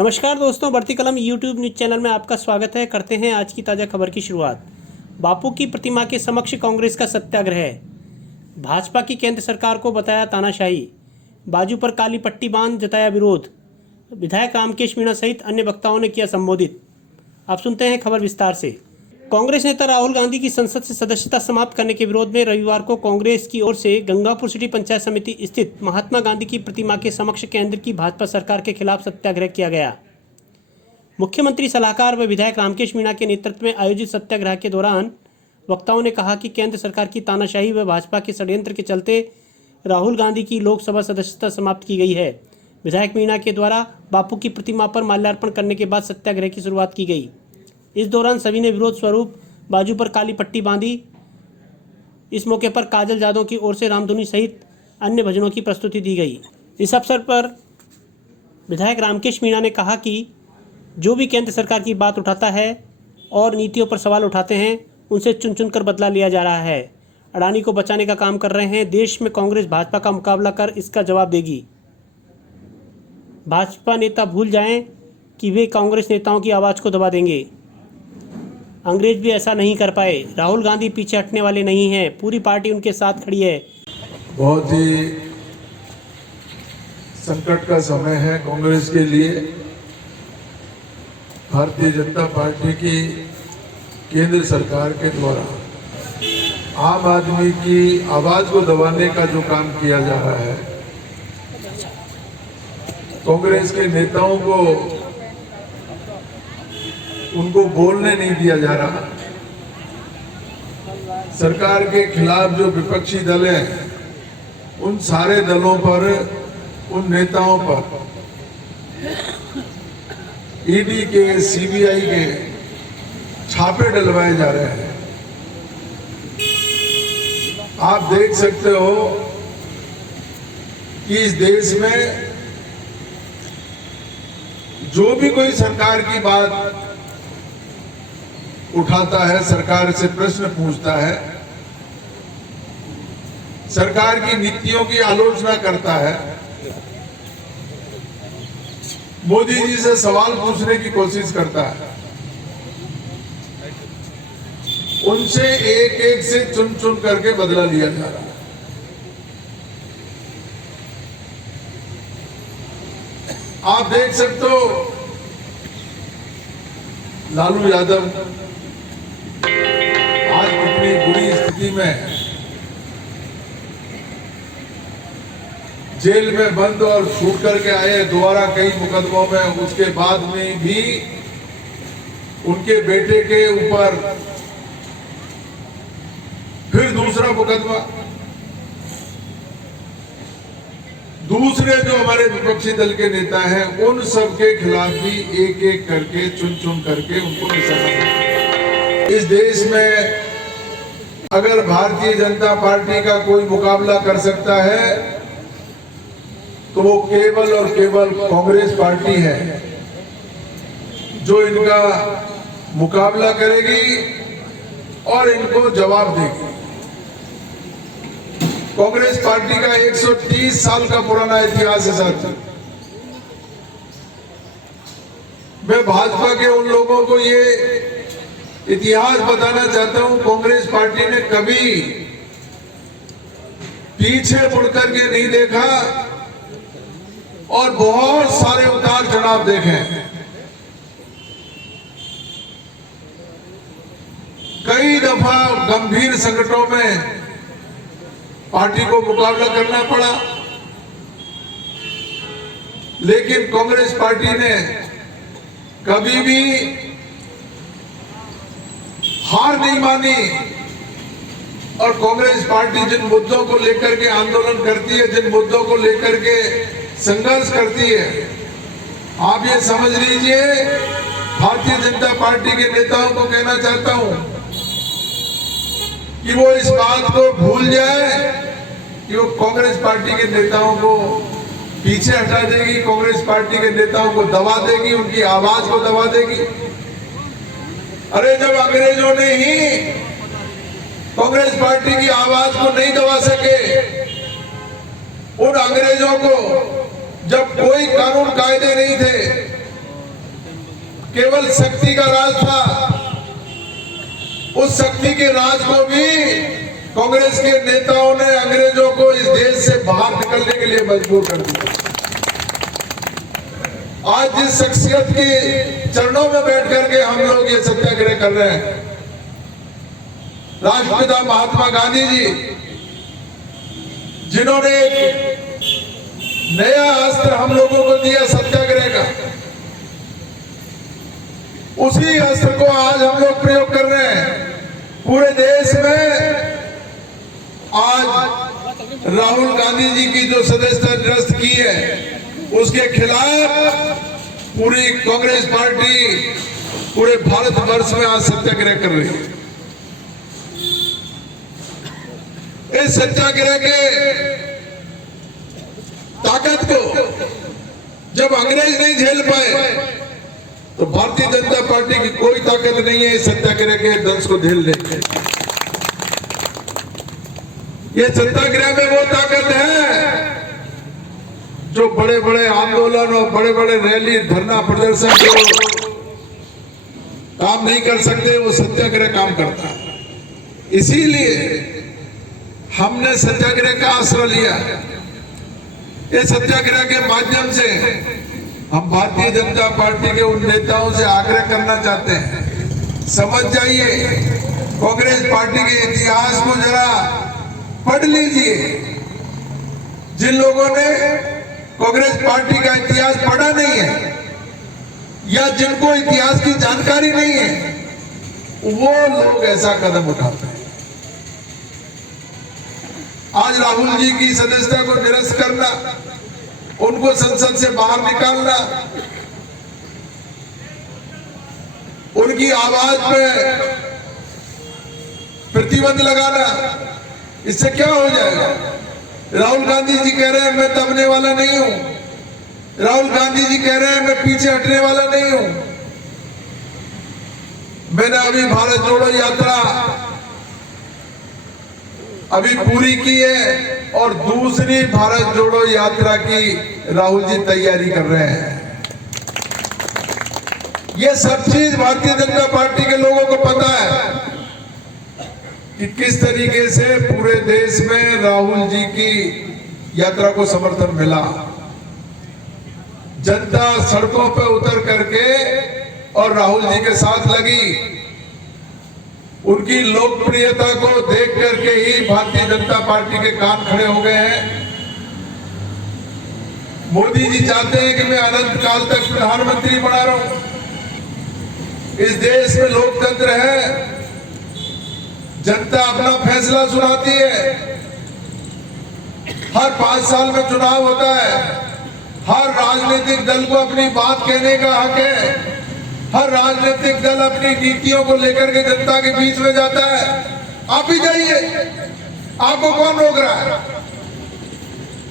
नमस्कार दोस्तों, बढ़ती कलम यूट्यूब न्यूज़ चैनल में आपका स्वागत है। करते हैं आज की ताज़ा खबर की शुरुआत। बापू की प्रतिमा के समक्ष कांग्रेस का सत्याग्रह। भाजपा की केंद्र सरकार को बताया तानाशाही। बाजू पर काली पट्टी बांध जताया विरोध। विधायक रामकेश मीणा सहित अन्य वक्ताओं ने किया संबोधित। आप सुनते हैं खबर विस्तार से। कांग्रेस नेता राहुल गांधी की संसद से सदस्यता समाप्त करने के विरोध में रविवार को कांग्रेस की ओर से गंगापुर सिटी पंचायत समिति स्थित महात्मा गांधी की प्रतिमा के समक्ष केंद्र की भाजपा सरकार के खिलाफ सत्याग्रह किया गया। मुख्यमंत्री सलाहकार व विधायक रामकेश मीणा के नेतृत्व में आयोजित सत्याग्रह के दौरान वक्ताओं ने कहा कि केंद्र सरकार की तानाशाही व भाजपा के षड्यंत्र के चलते राहुल गांधी की लोकसभा सदस्यता समाप्त की गई है। विधायक मीणा के द्वारा बापू की प्रतिमा पर माल्यार्पण करने के बाद सत्याग्रह की शुरुआत की गई। इस दौरान सभी ने विरोध स्वरूप बाजू पर काली पट्टी बांधी। इस मौके पर काजल जादव की ओर से रामधुनी सहित अन्य भजनों की प्रस्तुति दी गई। इस अवसर पर विधायक रामकेश मीणा ने कहा कि जो भी केंद्र सरकार की बात उठाता है और नीतियों पर सवाल उठाते हैं, उनसे चुन चुन कर बदला लिया जा रहा है। अडानी को बचाने का काम कर रहे हैं। देश में कांग्रेस भाजपा का मुकाबला कर इसका जवाब देगी। भाजपा नेता भूल जाएं कि वे कांग्रेस नेताओं की आवाज़ को दबा देंगे। अंग्रेज भी ऐसा नहीं कर पाए। राहुल गांधी पीछे हटने वाले नहीं हैं। पूरी पार्टी उनके साथ खड़ी है। बहुत ही संकट का समय है कांग्रेस के लिए। भारतीय जनता पार्टी की केंद्र सरकार के द्वारा आम आदमी की आवाज को दबाने का जो काम किया जा रहा है, कांग्रेस के नेताओं को उनको बोलने नहीं दिया जा रहा। सरकार के खिलाफ जो विपक्षी दल हैं, उन सारे दलों पर, उन नेताओं पर ईडी के, सीबीआई के छापे डलवाए जा रहे हैं। आप देख सकते हो कि इस देश में जो भी कोई सरकार की बात उठाता है, सरकार से प्रश्न पूछता है, सरकार की नीतियों की आलोचना करता है, मोदी जी से सवाल पूछने की कोशिश करता है, उनसे एक एक से चुन चुन करके बदला लिया जा रहा है। आप देख सकते हो लालू यादव आज कितनी बुरी स्थिति में जेल में बंद और छूट करके आए दोबारा कई मुकदमों में। उसके बाद में भी उनके बेटे के ऊपर फिर दूसरा मुकदमा। दूसरे जो हमारे विपक्षी दल के नेता हैं, उन सब के खिलाफ भी एक एक करके चुन चुन करके उनको निशाना। इस देश में अगर भारतीय जनता पार्टी का कोई मुकाबला कर सकता है तो वो केवल और केवल कांग्रेस पार्टी है, जो इनका मुकाबला करेगी और इनको जवाब देगी। कांग्रेस पार्टी का 130 साल का पुराना इतिहास है साथियों। मैं भाजपा के उन लोगों को ये इतिहास बताना चाहता हूं, कांग्रेस पार्टी ने कभी पीछे मुड़कर के नहीं देखा और बहुत सारे उतार चढ़ाव देखे। कई दफा गंभीर संकटों में पार्टी को मुकाबला करना पड़ा, लेकिन कांग्रेस पार्टी ने कभी भी हार नहीं मानी। और कांग्रेस पार्टी जिन मुद्दों को लेकर के आंदोलन करती है, जिन मुद्दों को लेकर के संघर्ष करती है, आप ये समझ लीजिए, भारतीय जनता पार्टी के नेताओं को कहना चाहता हूं कि वो इस बात को भूल जाए कि वो कांग्रेस पार्टी के नेताओं को पीछे हटा देगी, कांग्रेस पार्टी के नेताओं को दबा देगी, उनकी आवाज को दबा देगी। अरे जब अंग्रेजों ने ही कांग्रेस पार्टी की आवाज को नहीं दबा सके, उन अंग्रेजों को जब कोई कानून कायदे नहीं थे, केवल शक्ति का राज था। उस शक्ति के राज को भी कांग्रेस के नेताओं ने अंग्रेजों को इस देश से बाहर निकलने के लिए मजबूर कर दिया। आज जिस शख्सियत के चरणों में बैठ करके हम लोग ये सत्याग्रह कर रहे हैं, राष्ट्रपिता महात्मा गांधी जी, जिन्होंने एक नया अस्त्र हम लोगों को दिया सत्याग्रह का, उसी अस्त्र को आज हम लोग प्रयोग कर रहे हैं। पूरे देश में आज राहुल गांधी जी की जो सदस्यता निरस्त की है, उसके खिलाफ पूरी कांग्रेस पार्टी पूरे भारतवर्ष में आज सत्याग्रह कर रही है। इस सत्याग्रह के ताकत को जब अंग्रेज नहीं झेल पाए, तो भारतीय जनता पार्टी की कोई ताकत नहीं है इस सत्याग्रह के दंश को झेलने की। ये सत्याग्रह में वो ताकत है जो बड़े बड़े आंदोलन और बड़े बड़े रैली, धरना, प्रदर्शन जो काम नहीं कर सकते, वो सत्याग्रह काम करता है। इसीलिए हमने सत्याग्रह का आश्रय लिया। इस सत्याग्रह के माध्यम से हम भारतीय जनता पार्टी के उन नेताओं से आग्रह करना चाहते हैं, समझ जाइए, कांग्रेस पार्टी के इतिहास को जरा पढ़ लीजिए। जिन लोगों ने कांग्रेस पार्टी का इतिहास पढ़ा नहीं है या जिनको इतिहास की जानकारी नहीं है, वो लोग ऐसा कदम उठाते हैं। आज राहुल जी की सदस्यता को निरस्त करना, उनको संसद से बाहर निकालना, उनकी आवाज पे प्रतिबंध लगाना, इससे क्या हो जाएगा? राहुल गांधी जी कह रहे हैं मैं दबने वाला नहीं हूं। राहुल गांधी जी कह रहे हैं मैं पीछे हटने वाला नहीं हूं। मैंने अभी भारत जोड़ो यात्रा अभी पूरी की है और दूसरी भारत जोड़ो यात्रा की राहुल जी तैयारी कर रहे हैं। ये सब चीज भारतीय जनता पार्टी के लोगों को पता है कि किस तरीके से पूरे देश में राहुल जी की यात्रा को समर्थन मिला। जनता सड़कों पर उतर करके और राहुल जी के साथ लगी। उनकी लोकप्रियता को देख करके ही भारतीय जनता पार्टी के कान खड़े हो गए हैं। मोदी जी चाहते हैं कि मैं अनंत काल तक प्रधानमंत्री बना रहा हूं। इस देश में लोकतंत्र है, जनता अपना फैसला सुनाती है। हर 5 साल में चुनाव होता है। हर राजनीतिक दल को अपनी बात कहने का हक है। हर राजनीतिक दल अपनी नीतियों को लेकर के जनता के बीच में जाता है। आप ही जाइए, आपको कौन रोक रहा है?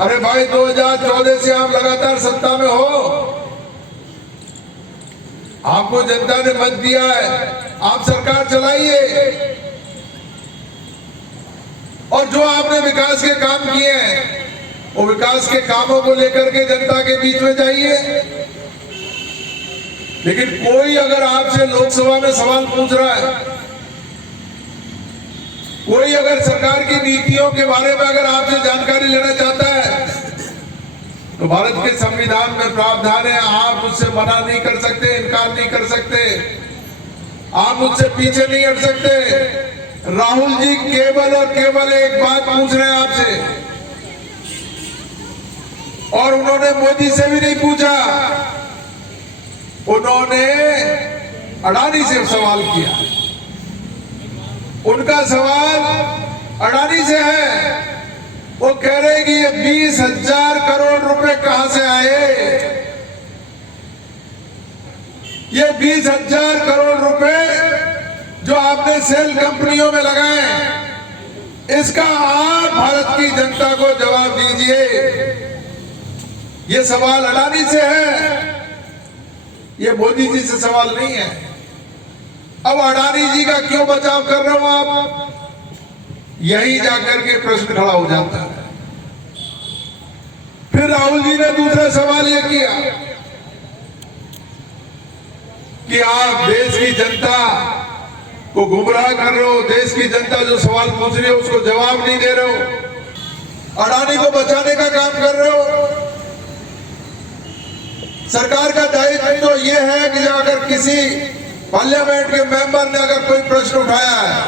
अरे भाई, 2014 से आप लगातार सत्ता में हो, आपको जनता ने मत दिया है, आप सरकार चलाइए और जो आपने विकास के काम किए हैं, वो विकास के कामों को लेकर के जनता के बीच में जाइए। लेकिन कोई अगर आपसे लोकसभा में सवाल पूछ रहा है, कोई अगर सरकार की नीतियों के बारे में अगर आपसे जानकारी लेना चाहता है, तो भारत के संविधान में प्रावधान है, आप मुझसे मना नहीं कर सकते, इनकार नहीं कर सकते, आप मुझसे पीछे नहीं हट सकते। राहुल जी केवल और केवल एक बात पूछ रहे हैं आपसे, और उन्होंने मोदी से भी नहीं पूछा, उन्होंने अडानी से सवाल किया। उनका सवाल अडानी से है। वो कह रहे कि ये 20,000 करोड़ रुपए कहां से आए? ये 20,000 करोड़ रुपए जो आपने सेल कंपनियों में लगाए, इसका आप भारत की जनता को जवाब दीजिए। ये सवाल अडानी से है, ये मोदी जी से सवाल नहीं है। अब अडानी जी का क्यों बचाव कर रहे हो आप? यही जाकर के प्रश्न खड़ा हो जाता है। फिर राहुल जी ने दूसरा सवाल यह किया कि आप देश की जनता को गुमराह कर रहे हो, देश की जनता जो सवाल पूछ रही है उसको जवाब नहीं दे रहे हो, अडानी को बचाने का काम कर रहे हो। सरकार का दायित्व तो ये है कि अगर किसी पार्लियामेंट के मेंबर ने अगर कोई प्रश्न उठाया है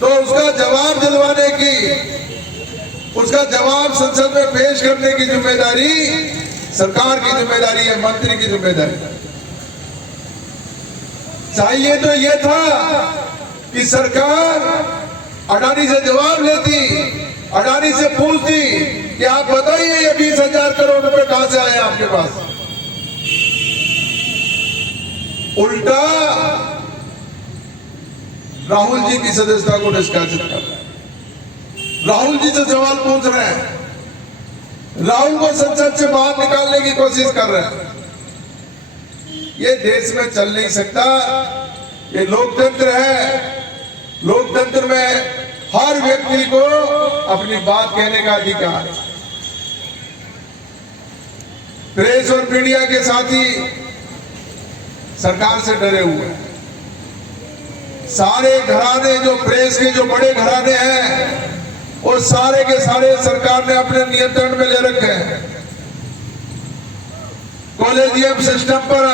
तो उसका जवाब दिलवाने की, उसका जवाब संसद में पेश करने की जिम्मेदारी सरकार की जिम्मेदारी है, मंत्री की जिम्मेदारी। चाहिए तो ये था कि सरकार अडानी से जवाब लेती, अडानी से पूछती कि आप बताइए ये 20,000 करोड़ रुपए कहां से आए आपके पास। उल्टा राहुल जी की सदस्यता को निष्कासित कर रहे हैं, राहुल जी से सवाल पूछ रहे हैं, राहुल को संसद से बाहर निकालने की कोशिश कर रहे हैं। ये देश में चल नहीं सकता। ये लोकतंत्र है, लोकतंत्र में हर व्यक्ति को अपनी बात कहने का अधिकार है। प्रेस और मीडिया के साथी सरकार से डरे हुए हैं। सारे घराने जो प्रेस के जो बड़े घराने हैं वो सारे के सारे सरकार ने अपने नियंत्रण में ले रखे हैं। कॉलेजियम सिस्टम पर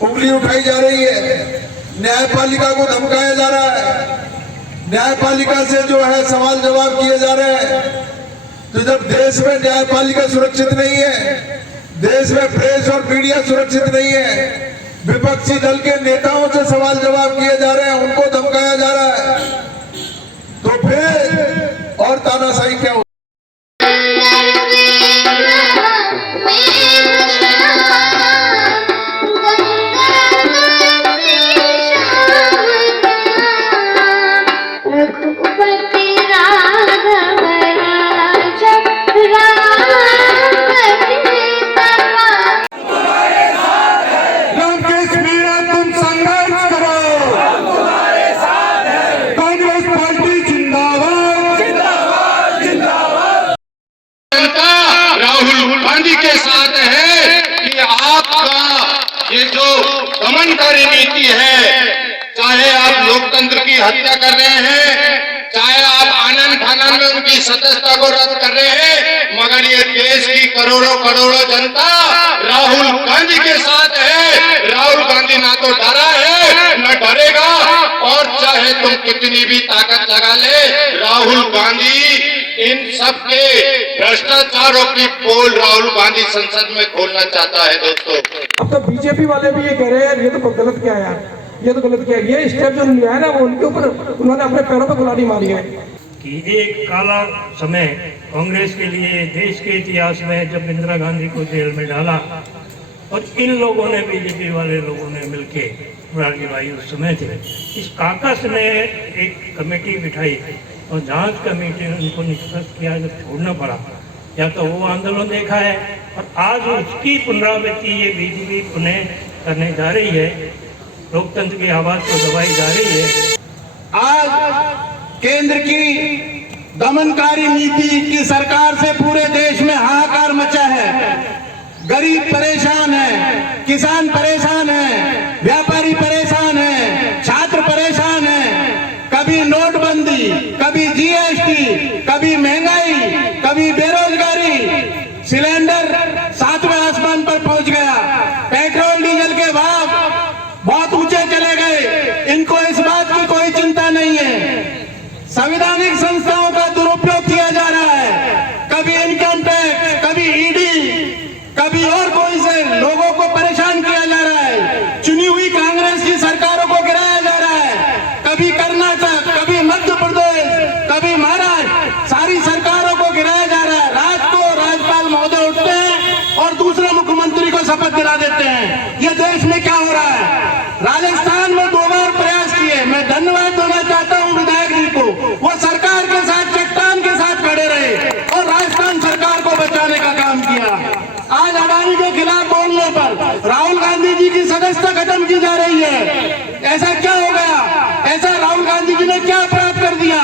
उंगली उठाई जा रही है, न्यायपालिका को धमकाया जा रहा है, न्यायपालिका से जो है सवाल जवाब किए जा रहे हैं। तो जब देश में न्यायपालिका सुरक्षित नहीं है, देश में प्रेस और मीडिया सुरक्षित नहीं है, विपक्षी दल के नेताओं से सवाल जवाब किए जा रहे हैं, उनको धमकाया जा रहा है, तो फिर और तानाशाही क्या हो। के साथ है कि आपका ये जो दमनकारी नीति है, चाहे आप लोकतंत्र की हत्या कर रहे हैं, चाहे आप आनंद फानन में उनकी सदस्यता को रद्द कर रहे हैं, मगर ये देश की करोड़ों करोड़ों जनता राहुल गांधी के साथ है। राहुल गांधी ना तो डरा है न डरेगा, और चाहे तुम कितनी भी ताकत लगा ले, राहुल गांधी इन सब के भ्रष्टाचारों की पोल राहुल गांधी संसद में खोलना चाहता है। दोस्तों, अब तो बीजेपी वाले भी ये कह रहे हैं ये तो गलत किया यार, ये तो गलत किया। ये स्टेप जो लिया है ना वो उनके ऊपर उन्होंने अपने पैरों पे कुल्हाड़ी मारी है कि एक काला समय कांग्रेस के लिए देश के इतिहास में जब इंदिरा गांधी को जेल में डाला, और इन लोगों ने, बीजेपी वाले लोगों ने मिलके, मुरारजी भाई उस समय थे, इस काकस ने एक कमेटी बिठाई और जांच कमेटी ने उनको निष्कर्ष किया, जब छोड़ना पड़ा, या तो वो आंदोलन देखा है और आज उसकी पुनरावृत्ति ये बीजेपी पुनः करने जा रही है, लोकतंत्र की आवाज को दबाई जा रही है। आज केंद्र की दमनकारी नीति की सरकार से पूरे देश में हाहाकार मचा है। गरीब परेशान है, किसान परेशान है, व्यापारी परेशान है, छात्र परेशान है। कभी नोटबंदी, कभी जीएसटी, कभी महंगाई, कभी बेरोजगारी, सिलेंडर 7वें आसमान पर पहुंच गया, पेट्रोल डीजल के भाव बहुत ऊंचे चले गए। इनको इस बात की कोई चिंता नहीं है। संवैधानिक संस्थाओं का दुरुपयोग किया जा रहा है, कभी इनकम टैक्स, कभी ईडी, कभी और कोई से लोगों को परेशान किया जा रहा है। चुनी हुई कांग्रेस की सरकारों को गिराया जा रहा है, कभी कर्नाटक, कभी मध्य प्रदेश, कभी महाराष्ट्र, सारी सरकारों को गिराया जा रहा है। रात को राज्यपाल महोदय उठते हैं और दूसरे मुख्यमंत्री को शपथ दिला देते हैं। ये देश में क्या हो रहा है? राजस्थान में 2 बार प्रयास किए। मैं धन्यवाद देना चाहता हूं विधायक जी को, वो सरकार के साथ, चट्टान के साथ खड़े रहे और राजस्थान सरकार को बचाने का काम किया। आज अडानी के खिलाफ बोलने पर राहुल गांधी जी की सदस्यता खत्म की जा रही है। ऐसा क्या हो गया? ऐसा राहुल गांधी जी ने क्या अपराध कर दिया?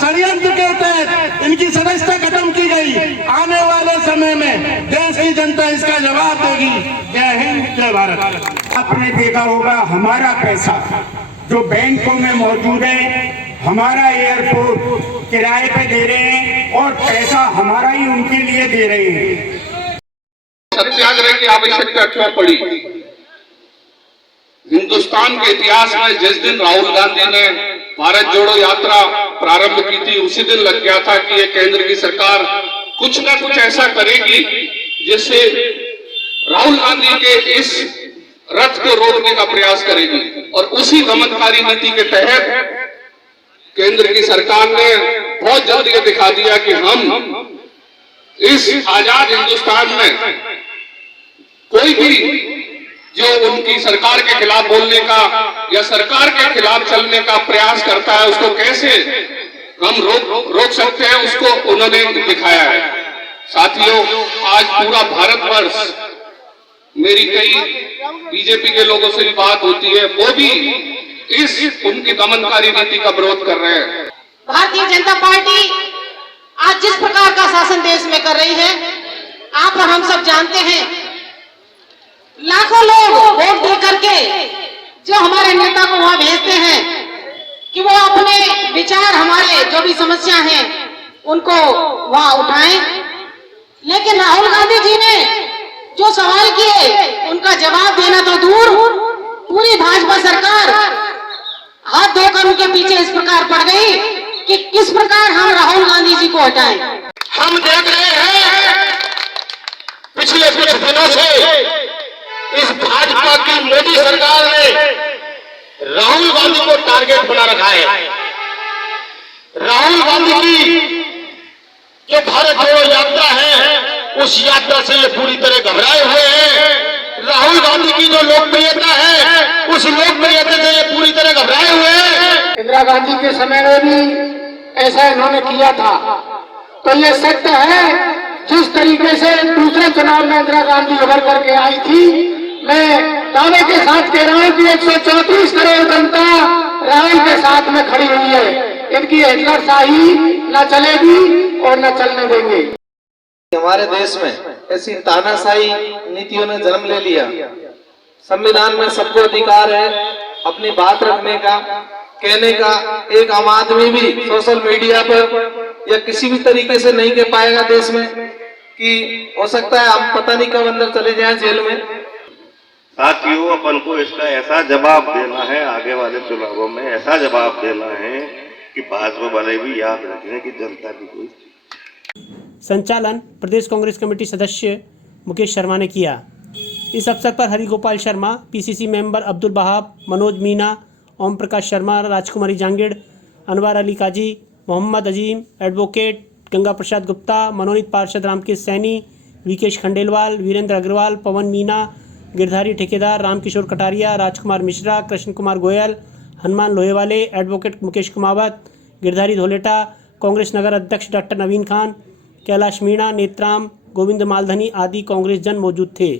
षड्यंत्र के तहत इनकी सदस्यता खत्म की गई। आने वाले समय में देश की जनता इसका जवाब देगी। जय जय हिंद जय भारत। आपने देखा होगा हमारा पैसा जो बैंकों में मौजूद है, हमारा एयरपोर्ट किराए पे दे रहे हैं और पैसा हमारा ही उनके लिए दे रहे हैं। सत्याग्रह की आवश्यकता क्यों पड़ी? हिंदुस्तान के इतिहास में जिस दिन राहुल गांधी ने भारत जोड़ो यात्रा प्रारंभ की थी, उसी दिन लग गया था कि ये केंद्र की सरकार कुछ ना कुछ ऐसा करेगी जिससे राहुल गांधी के इस रथ को रोकने का प्रयास करेगी। और उसी दमनकारी नीति के तहत केंद्र की सरकार ने बहुत जल्द ये दिखा दिया कि हम इस आजाद हिंदुस्तान में कोई भी जो उनकी सरकार के खिलाफ बोलने का या सरकार के खिलाफ चलने का प्रयास करता है, उसको कैसे हम रोक सकते हैं, उसको उन्होंने दिखाया है। साथियों, आज पूरा भारतवर्ष, मेरी कई बीजेपी के लोगों से भी बात होती है, वो भी इस उनकी दमनकारी नीति का विरोध कर रहे हैं। भारतीय जनता पार्टी आज जिस प्रकार का शासन देश में कर रही है, आप और हम सब जानते हैं। लाखों लोग वोट दे करके जो हमारे नेता को वहां भेजते हैं कि वो अपने विचार, हमारे जो भी समस्या हैं उनको वहां उठाएं, लेकिन राहुल गांधी जी ने जो सवाल किए उनका जवाब देना तो दूर, पूरी भाजपा सरकार हाथ धोकर उनके पीछे इस प्रकार पड़ गई कि किस प्रकार हम राहुल गांधी जी को हटाएं। हम देख रहे हैं पिछले कुछ दिनों से इस भाजपा की मोदी सरकार ने राहुल गांधी को टारगेट बना रखा है। राहुल गांधी की जो भारत जोड़ो यात्रा है, उस यात्रा से ये पूरी तरह घबराए हुए हैं। राहुल गांधी की जो लोकप्रियता है, उस लोकप्रियता से ये पूरी तरह घबराए हुए हैं। इंदिरा गांधी के समय में भी ऐसा इन्होंने किया था। तो ये सत्य है, जिस तरीके से दूसरे चुनाव में इंदिरा गांधी उभर करके आई थी, मैं दावे के साथ कह रहा हूं कि 134 करोड़ जनता राहुल के साथ में खड़ी हुई है। इनकी हिटलरशाही न चलेगी और न चलने देंगे। हमारे देश में ऐसी तानाशाही नीतियों ने जन्म ले लिया। संविधान में सबको अधिकार है अपनी बात रखने का, कहने का। एक आम आदमी भी सोशल मीडिया पर या किसी भी तरीके से नहीं कह पाएगा देश में कि हो सकता है हम पता नहीं कब अंदर चले जाएं जेल में। साथियों, अपन को इसका ऐसा जवाब देना है, आगे वाले चुनावों में ऐसा जवाब देना है कि भाजपा वाले भी याद रखें कि जनता की कोई। संचालन प्रदेश कांग्रेस कमेटी सदस्य मुकेश शर्मा ने किया। इस अवसर पर हरिगोपाल शर्मा, पीसीसी मेंबर अब्दुल बहाब, मनोज मीना, ओम प्रकाश शर्मा, राजकुमारी जांगिड़, अनवर अली काजी, मोहम्मद अजीम, एडवोकेट गंगा प्रसाद गुप्ता, मनोनीत पार्षद रामकेश सैनी, विकेश खंडेलवाल, वीरेंद्र अग्रवाल, पवन मीना, गिरधारी ठेकेदार, रामकिशोर कटारिया, राजकुमार मिश्रा, कृष्ण कुमार गोयल, हनुमान लोहेवाले, एडवोकेट मुकेश कुमावत, गिरधारी धोलेटा, कांग्रेस नगर अध्यक्ष डॉक्टर नवीन खान, कैलाश मीणा, नेत्राम, गोविंद मालधनी आदि कांग्रेस जन मौजूद थे।